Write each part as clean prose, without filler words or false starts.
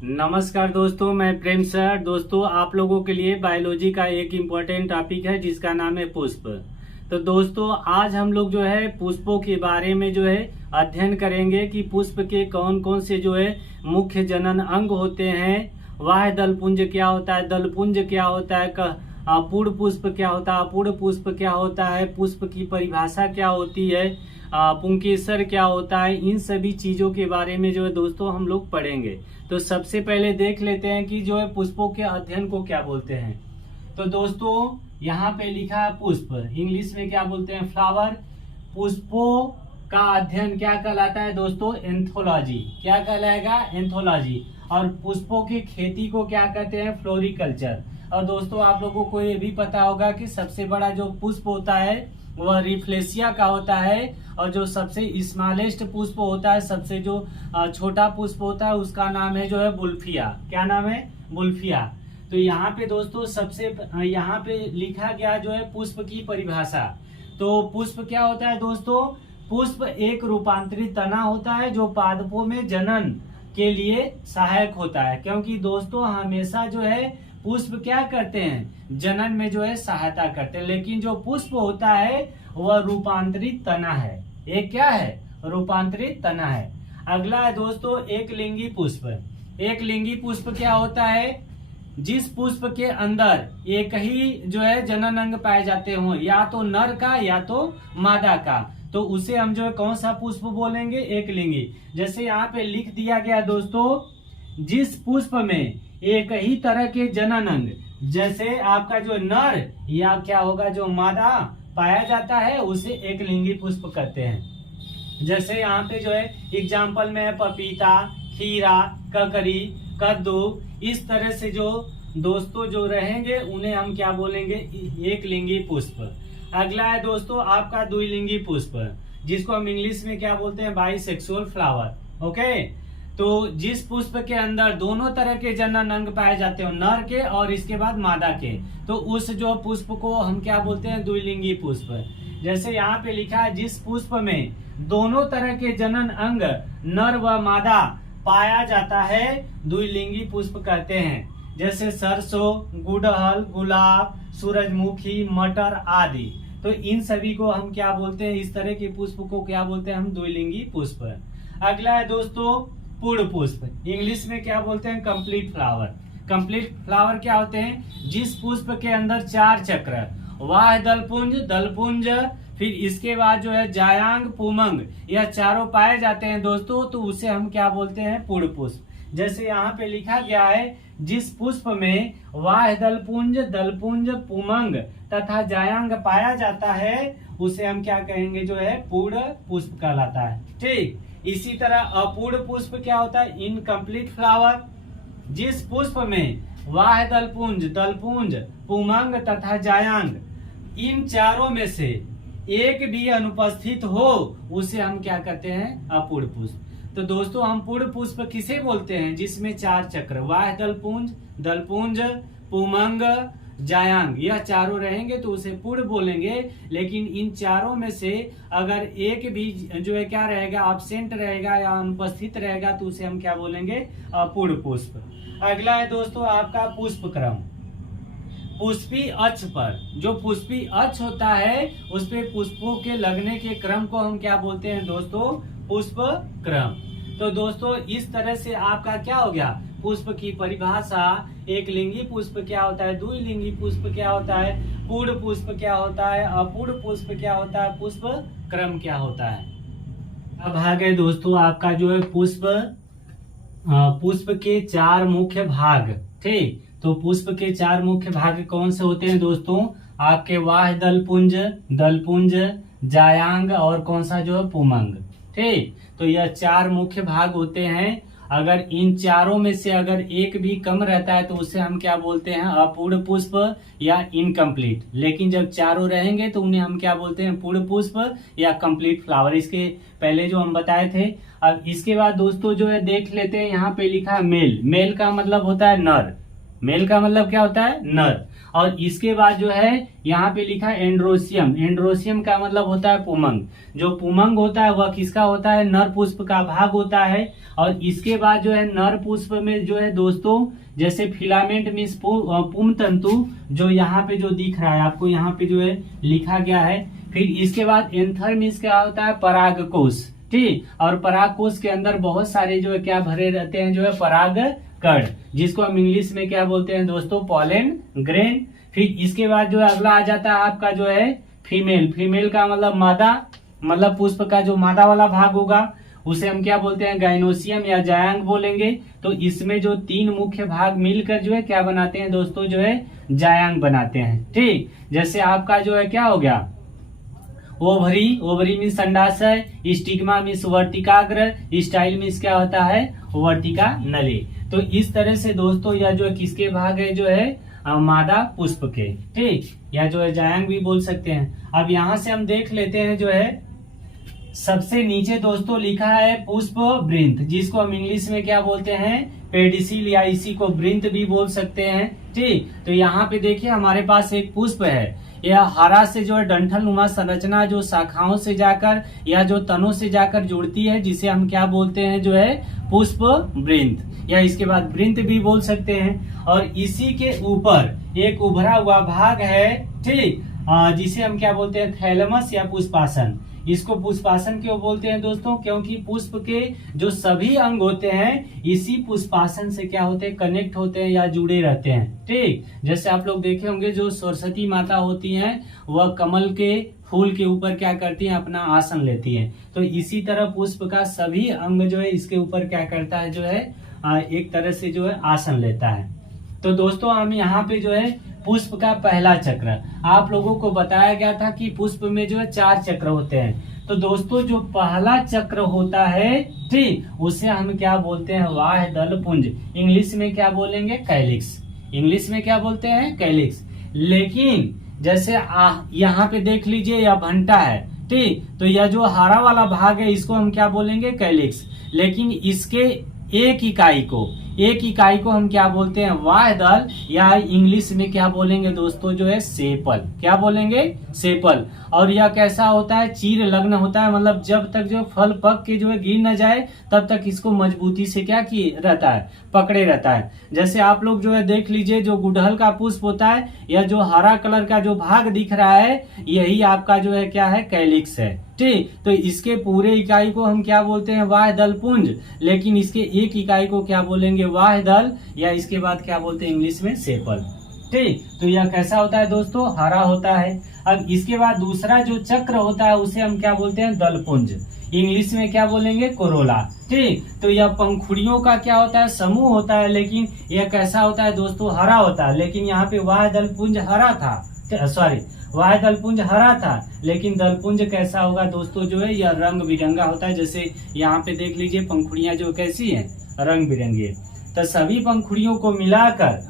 नमस्कार दोस्तों, मैं प्रेम सर। दोस्तों, आप लोगों के लिए बायोलॉजी का एक इम्पोर्टेंट टॉपिक है जिसका नाम है पुष्प। तो दोस्तों, आज हम लोग जो है पुष्पों के बारे में जो है अध्ययन करेंगे कि पुष्प के कौन कौन से जो है मुख्य जनन अंग होते हैं। वह दलपुंज क्या होता है, दलपुंज क्या होता है, पूर्ण पुष्प क्या होता है, अपूर्ण पुष्प क्या होता है, पुष्प की परिभाषा क्या होती है, पुंकेसर क्या होता है। इन सभी चीजों के बारे में जो है दोस्तों हम लोग पढ़ेंगे। तो सबसे पहले देख लेते हैं कि जो है पुष्पों के अध्ययन को क्या बोलते हैं। तो दोस्तों, यहाँ पे लिखा है पुष्प, इंग्लिश में क्या बोलते हैं, फ्लावर। पुष्पों का अध्ययन क्या कहलाता है दोस्तों, एंथोलॉजी। क्या कहलाएगा, एंथोलॉजी। और पुष्पों की खेती को क्या कहते हैं, फ्लोरिकल्चर। और दोस्तों, आप लोगों को ये भी पता होगा कि सबसे बड़ा जो पुष्प होता है वह रिफ्लेशिया का होता है, और जो सबसे स्मॉलेस्ट पुष्प होता है, सबसे जो छोटा पुष्प होता है, उसका नाम है जो है बुल्फिया। क्या नाम है, बुल्फिया। तो यहाँ पे दोस्तों सबसे यहाँ पे लिखा गया जो है पुष्प की परिभाषा। तो पुष्प क्या होता है दोस्तों, पुष्प एक रूपांतरित तना होता है जो पादपों में जनन के लिए सहायक होता है। क्योंकि दोस्तों हमेशा जो है पुष्प क्या करते हैं, जनन में जो है सहायता करते हैं। लेकिन जो पुष्प होता है वह रूपांतरित तना है। एक क्या है, रूपांतरित तना है। अगला है दोस्तों एक लिंगी पुष्प। एक लिंगी पुष्प क्या होता है, जिस पुष्प के अंदर एक ही जो है जनन अंग पाए जाते हो, या तो नर का या तो मादा का, तो उसे हम जो है कौन सा पुष्प बोलेंगे, एक लिंगी। जैसे यहाँ पे लिख दिया गया दोस्तों, जिस पुष्प में एक ही तरह के जनन अंग, जैसे आपका जो नर या क्या होगा जो मादा पाया जाता है, उसे एक लिंगी पुष्प कहते हैं। जैसे यहाँ पे जो है एग्जाम्पल में है पपीता, खीरा, ककड़ी, कद्दू। इस तरह से जो दोस्तों जो रहेंगे उन्हें हम क्या बोलेंगे, एक लिंगी पुष्प। अगला है दोस्तों आपका द्विलिंगी पुष्प, जिसको हम इंग्लिश में क्या बोलते हैं, बाइसेक्सुअल फ्लावर। ओके। तो जिस पुष्प के अंदर दोनों तरह के जनन अंग पाए जाते हो, नर के और इसके बाद मादा के, तो उस जो पुष्प को हम क्या बोलते हैं, द्विलिंगी पुष्प। जैसे यहाँ पे लिखा है, जिस पुष्प में दोनों तरह के जनन अंग नर व मादा पाया जाता है, द्विलिंगी पुष्प कहते हैं। जैसे सरसों, गुड़हल, गुलाब, सूरजमुखी, मटर आदि। तो इन सभी को हम क्या बोलते हैं, इस तरह के पुष्प को क्या बोलते हैं, हम द्विलिंगी पुष्प। अगला है दोस्तों पूर्ण पुष्प, इंग्लिश में क्या बोलते हैं, कंप्लीट फ्लावर। कंप्लीट फ्लावर क्या होते हैं, जिस पुष्प के अंदर 4 चक्र, वाह दलपुंज, दलपुंज, फिर इसके बाद जो है जायांग, पुमंग, यह चारों पाए जाते हैं दोस्तों, तो उसे हम क्या बोलते हैं, पूर्ण पुष्प। जैसे यहाँ पे लिखा गया है, जिस पुष्प में वाह दलपुंज, दलपुंज, पुमंग तथा जायांग पाया जाता है, उसे हम क्या कहेंगे, जो है पूर्ण पुष्प कहलाता है। ठीक। इसी तरह अपूर्ण पुष्प क्या होता है, इनकम्प्लीट फ्लावर। जिस पुष्प में वाह दलपुंज, दलपुंज, पुमंग तथा जायांग, इन चारों में से एक भी अनुपस्थित हो, उसे हम क्या कहते हैं, अपूर्ण पुष्प। तो दोस्तों हम पूर्ण पुष्प किसे बोलते हैं, जिसमें 4 चक्र, वाह दलपुंज, दलपुंज, पुमंग, जायांग, यह चारों रहेंगे तो उसे पूर्ण बोलेंगे। लेकिन इन चारों में से अगर एक भी जो है क्या रहेगा, एब्सेंट रहेगा या अनुपस्थित रहेगा, तो उसे हम क्या बोलेंगे, अपूर्ण पुष्प। अगला है दोस्तों आपका पुष्प क्रम। पुष्पी अक्ष पर जो पुष्पी अक्ष होता है, उस पे पुष्पों के लगने के क्रम को हम क्या बोलते हैं दोस्तों, पुष्प क्रम। तो दोस्तों इस तरह से आपका क्या हो गया, पुष्प की परिभाषा, एक लिंगी पुष्प क्या होता है, द्विलिंगी पुष्प क्या होता है, पूर्ण पुष्प क्या होता है, अपूर्ण पुष्प क्या होता है, पुष्प क्रम क्या होता है। अब आ गए दोस्तों आपका जो है पुष्प के 4 मुख्य भाग। ठीक। तो पुष्प के 4 मुख्य भाग कौन से होते हैं दोस्तों, आपके वाह दलपुंज, दलपुंज, जायांग और कौन सा जो है, पुमंग। ठीक। तो यह 4 मुख्य भाग होते हैं। अगर इन चारों में से अगर एक भी कम रहता है, तो उसे हम क्या बोलते हैं, अपूर्ण पुष्प या इनकम्प्लीट। लेकिन जब चारों रहेंगे तो उन्हें हम क्या बोलते हैं, पूर्ण पुष्प या कंप्लीट फ्लावर। इसके पहले जो हम बताए थे। अब इसके बाद दोस्तों जो है देख लेते हैं, यहाँ पे लिखा है मेल। मेल का मतलब होता है नर। मेल का मतलब क्या होता है, नर। और इसके बाद जो है यहाँ पे लिखा एंड्रोसियम। एंड्रोसियम का मतलब होता है पुमंग। जो पुमंग होता है वह किसका होता है? नर पुष्प का भाग होता है। और इसके बाद जो है नर पुष्प में जो है दोस्तों, जैसे फिलामेंट मीन्स पुम तंतु, जो यहाँ पे जो दिख रहा है आपको, यहाँ पे जो है लिखा गया है। फिर इसके बाद एंथर मीन्स क्या होता है? परागकोश। ठीक, और परागकोश के अंदर बहुत सारे जो है क्या भरे रहते हैं? जो है पराग कण, जिसको हम इंग्लिश में क्या बोलते हैं दोस्तों? Pollen grain. फिर इसके बाद जो है अगला आ जाता है आपका जो है फीमेल। फीमेल का मतलब मादा, मतलब पुष्प का जो मादा वाला भाग होगा उसे हम क्या बोलते हैं? गाइनोसियम या जायांग बोलेंगे। तो इसमें जो 3 मुख्य भाग मिलकर जो है क्या बनाते हैं दोस्तों? जो है जायांग बनाते हैं। ठीक, जैसे आपका जो है क्या हो गया? ओवरी। ओवरी मीन्स अंडाशय, स्टिग्मा मीन्स वर्तिकाग्र, स्टाइल मीन्स क्या होता है? वर्तिका नली। तो इस तरह से दोस्तों यह जो है किसके भाग है? जो है मादा पुष्प के। ठीक, या जो है जायांग भी बोल सकते हैं। अब यहाँ से हम देख लेते हैं जो है सबसे नीचे दोस्तों लिखा है पुष्प वृंत, जिसको हम इंग्लिश में क्या बोलते हैं? पेडिसिल, या इसी को वृंत भी बोल सकते हैं। ठीक, तो यहाँ पे देखिए हमारे पास एक पुष्प है। यह हरा से जो है डंठल नुमा संरचना जो शाखाओं से जाकर या जो तनों से जाकर जुड़ती है, जिसे हम क्या बोलते हैं? जो है पुष्प वृंत, या इसके बाद वृंत भी बोल सकते हैं। और इसी के ऊपर एक उभरा हुआ भाग है, ठीक, जिसे हम क्या बोलते हैं? थैलमस या पुष्पासन। इसको पुष्पासन क्यों बोलते हैं दोस्तों? क्योंकि पुष्प के जो सभी अंग होते हैं इसी पुष्पासन से क्या होते हैं? कनेक्ट होते हैं या जुड़े रहते हैं। ठीक, जैसे आप लोग देखे होंगे जो सरस्वती माता होती हैं वह कमल के फूल के ऊपर क्या करती हैं? अपना आसन लेती हैं। तो इसी तरह पुष्प का सभी अंग जो है इसके ऊपर क्या करता है? जो है एक तरह से जो है आसन लेता है। तो दोस्तों हम यहाँ पे जो है पुष्प का पहला चक्र आप लोगों को बताया गया था कि पुष्प में जो है 4 चक्र होते हैं। तो दोस्तों जो पहला चक्र होता है, ठीक, उसे हम क्या बोलते हैं? वाह दल पुंज। इंग्लिश में क्या बोलेंगे? कैलिक्स। इंग्लिश में क्या बोलते हैं? कैलिक्स। लेकिन जैसे यहाँ पे देख लीजिए यह भंटा है, ठीक, तो यह जो हरा वाला भाग है इसको हम क्या बोलेंगे? कैलिक्स। लेकिन इसके एक इकाई को हम क्या बोलते हैं? वाह दल, या इंग्लिश में क्या बोलेंगे दोस्तों? जो है सेपल। क्या बोलेंगे? सेपल। और यह कैसा होता है? चीर लग्न होता है, मतलब जब तक जो फल पक के जो है गिर न जाए तब तक इसको मजबूती से क्या की रहता है? पकड़े रहता है। जैसे आप लोग जो है देख लीजिए जो गुड़हल का पुष्प होता है, या जो हरा कलर का जो भाग दिख रहा है यही आपका जो है क्या है? कैलिक्स है। ठीक, तो इसके पूरे इकाई को हम क्या बोलते हैं? वाह दल पुंज। लेकिन इसके एक इकाई को क्या बोलेंगे? वाह दल, या इसके बाद क्या बोलते हैं इंग्लिश में? सेपल। ठीक, तो यह कैसा होता है दोस्तों? हरा होता है। अब इसके बाद दूसरा जो चक्र होता है उसे हम क्या बोलते हैं? दलपुंज। इंग्लिश में क्या बोलेंगे? कोरोला। ठीक, तो यह पंखुड़ियों का क्या होता है? समूह होता है। लेकिन यह कैसा होता है दोस्तों? हरा होता है। लेकिन यहाँ पे वाह दलपुंज हरा था, सॉरी, वाह दलपुंज हरा था, लेकिन दलपुंज कैसा होगा दोस्तों? जो है यह रंग बिरंगा होता है। जैसे यहाँ पे देख लीजिए पंखुड़ियां जो कैसी हैं? रंग बिरंगी। तो सभी पंखुड़ियों को मिलाकर,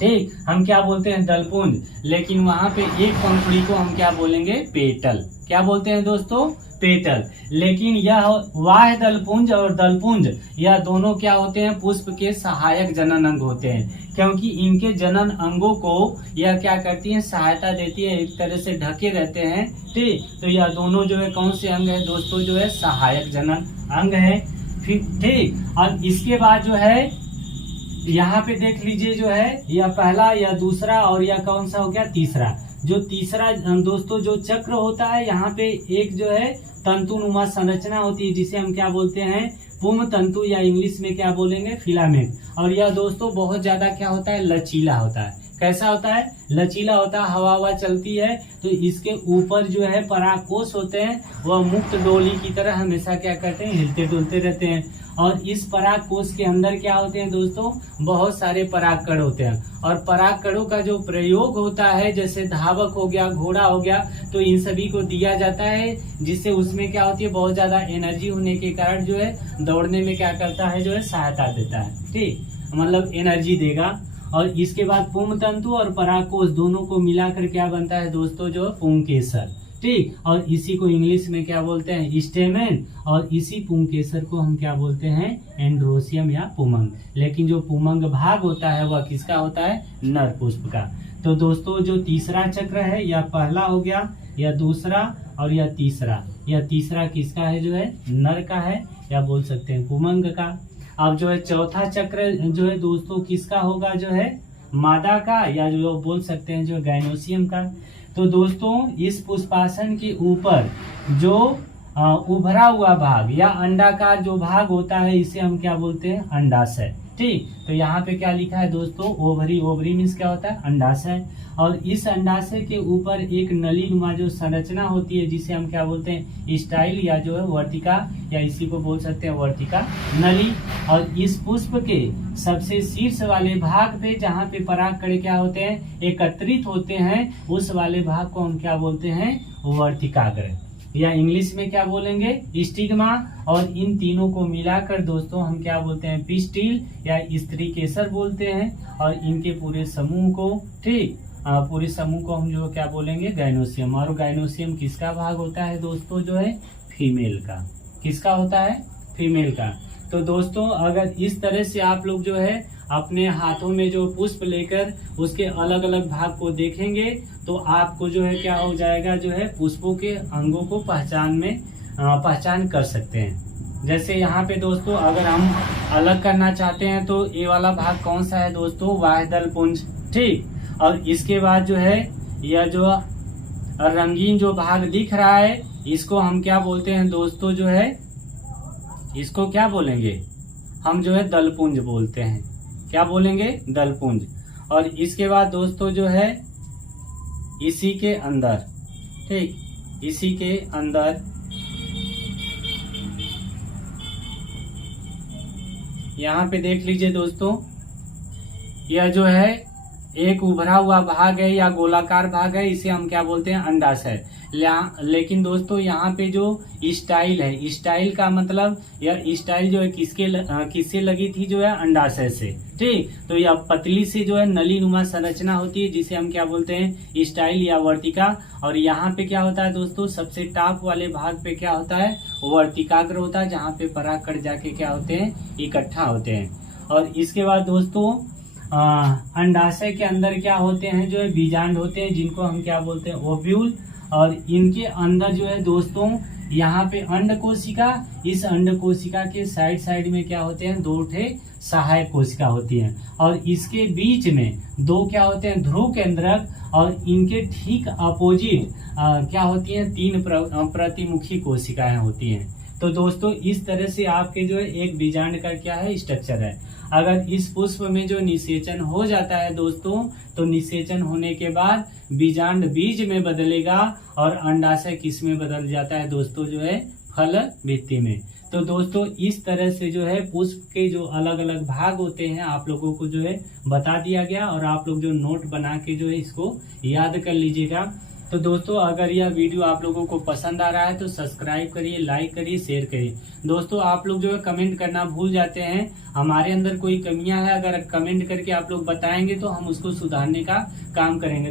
ठीक, हम क्या बोलते हैं? दलपुंज। लेकिन वहां पे एक पंखुड़ी को हम क्या बोलेंगे? पेटल। क्या बोलते हैं दोस्तों? पेटल। लेकिन यह वाह दलपुंज और दलपुंज यह दोनों क्या होते हैं? पुष्प के सहायक जनन अंग होते हैं, क्योंकि इनके जनन अंगों को यह क्या करती है? सहायता देती है, एक तरह से ढके रहते हैं। ठीक, तो यह दोनों जो है कौन से अंग है दोस्तों? जो है सहायक जनन अंग है। फिर ठीक, और इसके बाद जो है यहाँ पे देख लीजिए जो है यह पहला, या दूसरा, और यह कौन सा हो गया? तीसरा। जो तीसरा दोस्तों जो चक्र होता है, यहाँ पे एक जो है तंतुनुमा संरचना होती है जिसे हम क्या बोलते हैं? पुम तंतु, या इंग्लिश में क्या बोलेंगे? फिलामेंट। और यह दोस्तों बहुत ज्यादा क्या होता है? लचीला होता है। कैसा होता है? लचीला होता है। हवा चलती है तो इसके ऊपर जो है परागकोश होते हैं, वह मुक्त डोली की तरह हमेशा क्या करते हैं? हिलते डुलते रहते हैं। और इस परागकोश के अंदर क्या होते हैं दोस्तों? बहुत सारे परागकण होते हैं। और परागकणों का जो प्रयोग होता है, जैसे धावक हो गया, घोड़ा हो गया, तो इन सभी को दिया जाता है, जिससे उसमें क्या होती है? बहुत ज्यादा एनर्जी होने के कारण जो है दौड़ने में क्या करता है? जो है सहायता देता है। ठीक, मतलब एनर्जी देगा। और इसके बाद पुम तंतु और परागकोश दोनों को मिलाकर क्या बनता है दोस्तों? जो पुंकेसर। ठीक। और इसी को इंग्लिश में क्या बोलते हैं, स्टेमेन। और इसी पुंकेसर को हम क्या बोलते हैं, एंड्रोसियम या पुमंग। लेकिन जो पुमंग भाग होता है वह किसका होता है, नर पुष्प का। तो दोस्तों जो तीसरा चक्र है, यह पहला हो गया, यह दूसरा और यह तीसरा। यह तीसरा किसका है, जो है नर का है, या बोल सकते हैं पुमंग का। अब जो है चौथा चक्र जो है दोस्तों किसका होगा, जो है मादा का, या जो बोल सकते हैं जो गाइनोसियम का। तो दोस्तों इस पुष्पासन के ऊपर जो उभरा हुआ भाग या अंडाकार जो भाग होता है, इसे हम क्या बोलते हैं, अंडाशय। ठीक। तो यहाँ पे क्या लिखा है दोस्तों, ओवरी। ओवरी मीन्स क्या होता है, अंडाशय। और इस अंडाशय के ऊपर एक नली नुमा जो संरचना होती है, जिसे हम क्या बोलते हैं, स्टाइल या जो है वर्तिका, या इसी को बोल सकते हैं वर्तिका नली। और इस पुष्प के सबसे शीर्ष वाले भाग पे, जहाँ पे परागकण क्या होते हैं, एकत्रित होते हैं, उस वाले भाग को हम क्या बोलते हैं, वर्तिकाग्र, या इंग्लिश में क्या बोलेंगे, स्टिग्मा। और इन तीनों को मिलाकर दोस्तों हम क्या बोलते हैं, पिस्टिल या स्त्री केसर बोलते हैं। और इनके पूरे समूह को, ठीक, पूरे समूह को हम जो क्या बोलेंगे, गाइनोसियम। और गाइनोसियम किसका भाग होता है दोस्तों, जो है फीमेल का। किसका होता है, फीमेल का। तो दोस्तों अगर इस तरह से आप लोग जो है अपने हाथों में जो पुष्प लेकर उसके अलग अलग भाग को देखेंगे, तो आपको जो है क्या हो जाएगा, जो है पुष्पों के अंगों को पहचान कर सकते हैं। जैसे यहाँ पे दोस्तों अगर हम अलग करना चाहते हैं, तो ये वाला भाग कौन सा है दोस्तों, वाह्यदल पुंज। ठीक। और इसके बाद जो है यह जो रंगीन जो भाग दिख रहा है, इसको हम क्या बोलते हैं दोस्तों, जो है इसको क्या बोलेंगे, हम जो है दलपुंज बोलते हैं। क्या बोलेंगे, दलपुंज। और इसके बाद दोस्तों जो है इसी के अंदर, ठीक, इसी के अंदर यहाँ पे देख लीजिए दोस्तों, यह जो है एक उभरा हुआ भाग है या गोलाकार भाग है, इसे हम क्या बोलते हैं, अंडाशय। लेकिन दोस्तों यहाँ पे जो स्टाइल है, स्टाइल का मतलब यह स्टाइल जो है किससे लगी थी, जो है अंडाशय से। ठीक। तो यह पतली सी जो है नली नुमा संरचना होती है, जिसे हम क्या बोलते हैं, स्टाइल या वर्तिका। और यहाँ पे क्या होता है दोस्तों, सबसे टॉप वाले भाग पे क्या होता है, वर्तिकाग्र होता है, जहाँ पे परागकण जाके क्या होते हैं, इकट्ठा होते हैं। और इसके बाद दोस्तों अंडाशय के अंदर क्या होते हैं, जो है बीजांड होते हैं, जिनको हम क्या बोलते हैं, ओव्यूल। और इनके अंदर जो है दोस्तों यहाँ पे अंड कोशिका, इस अंड कोशिका के साइड में क्या होते हैं, दो ठे सहायक कोशिका होती हैं। और इसके बीच में दो क्या होते हैं, ध्रुव केंद्रक। और इनके ठीक अपोजिट क्या होती हैं, तीन प्रतिमुखी कोशिकाएं होती हैं। तो दोस्तों इस तरह से आपके जो है एक बीजांड का क्या है, स्ट्रक्चर है। अगर इस पुष्प में जो निषेचन हो जाता है दोस्तों, तो निषेचन होने के बाद बीजांड बीज में बदलेगा और अंडाशय किस में बदल जाता है दोस्तों, जो है फल भित्ति में। तो दोस्तों इस तरह से जो है पुष्प के जो अलग अलग भाग होते हैं आप लोगों को जो है बता दिया गया, और आप लोग जो नोट बना के जो है इसको याद कर लीजिएगा। तो दोस्तों अगर यह वीडियो आप लोगों को पसंद आ रहा है तो सब्सक्राइब करिए, लाइक करिए, शेयर करिए। दोस्तों आप लोग जो है कमेंट करना भूल जाते हैं, हमारे अंदर कोई कमियां है, अगर कमेंट करके आप लोग बताएंगे तो हम उसको सुधारने का काम करेंगे।